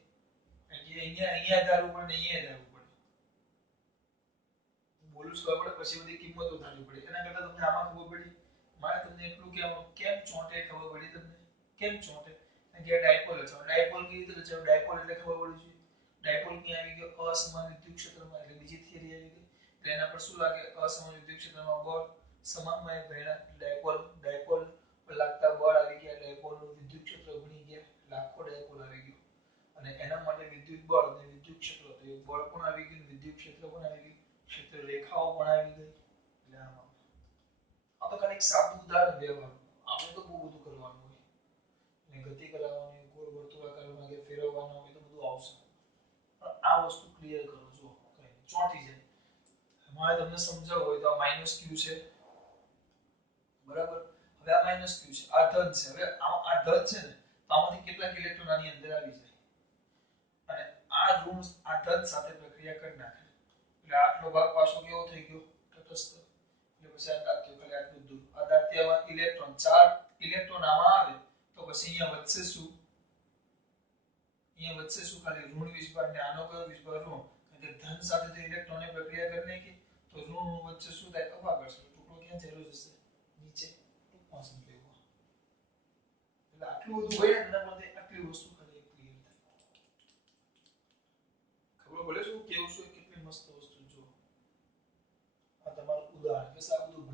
અહીંયા ધારવું પડે ને અહીંયા ધારવું પડે બોલું છું આપણે પછી બધી કિંમતો ધારવી પડે એના કરતા તમને આમાં ખબર પડી મારે તમને એટલું કહેવાનું કેમ ચોંટે ખબર પડી તમને કેમ ચોંટે કે ડાયપોલ છે ડાયપોલ કેવી રીતે છે ડાયપોલ એટલે ખબર પડી છે ડાયપોલ ક્યાં આવી ગયો અસમાન વિદ્યુત ક્ષેત્રમાં એટલે બીજી થિયરી આવી ગઈ એટલે એના પર શું લાગે અસમાન વિદ્યુત ક્ષેત્રમાં બળ સમાનમય ભેણા ડાયપોલ પર લાગતા બળ આવી ગયા ડાયપોલનું વિદ્યુત ક્ષેત્ર ભણી ગયા લાખો ડાયપોલ આવી ગયો અને એના માટે વિદ્યુત બળ અને વિદ્યુત ક્ષેત્ર તો એ બળ પણ આવી ગયું વિદ્યુત ક્ષેત્ર પણ આવી ગયું ક્ષેત્ર રેખાઓ પણ આવી ગઈ એટલે આમાં આ તો ખાલી એક સાદું ઉદાહરણ લેવાનું આપણે તો બહુ બધું કરવાનું હોય ને ગતિ કરાવવાની ગોળ વર્તુળાકારમાં કે ફેરવવાના હોય તો બધું આવશે પણ આ વસ્તુ ક્લિયર કરો જો કઈ ચોંટી જાય મારે તમને સમજાવવું હોય તો આ માઈનસ q છે બરાબર હવે આ માઈનસ q છે આ ધન છે હવે આ ધન છે ને તો આમાંથી કેટલાક ઇલેક્ટ્રોન આની અંદર આવી જાય અને આ ઋણ આ ધન સાથે પ્રક્રિયા કરી નાખે એટલે આટલો ભાગ પાછો કેવો થઈ ગયો તટસ્થ એટલે પછી આ દાંત્ય ખાલી આટલું દૂર આ દાંત્યમાં ઇલેક્ટ્રોન 4 ઇલેક્ટ્રોન આમાં આવે તો પછી અહીંયા વધશે શું ખાલી ઋણ વીજભાર ને આનો કયો વીજભાર ઋણ કારણ કે ધન સાથે તો ઇલેક્ટ્રોનની પ્રક્રિયા કરી નાખી તો ઋણ વચ્ચે શું થાય અપાકર્ષણ ટુકડો ક્યાં ચાલ્યો જશે નીચે ટૂંકમાં સમજી લો એટલે આટલું બધું હોય ને એના માટે આટલી વસ્તુ ખાલી ક્લિયર થાય ખબર પડે શું કેવું છું કેટલી મસ્ત વસ્તુ જો આ તમારું ઉદાહરણ કે આ બધું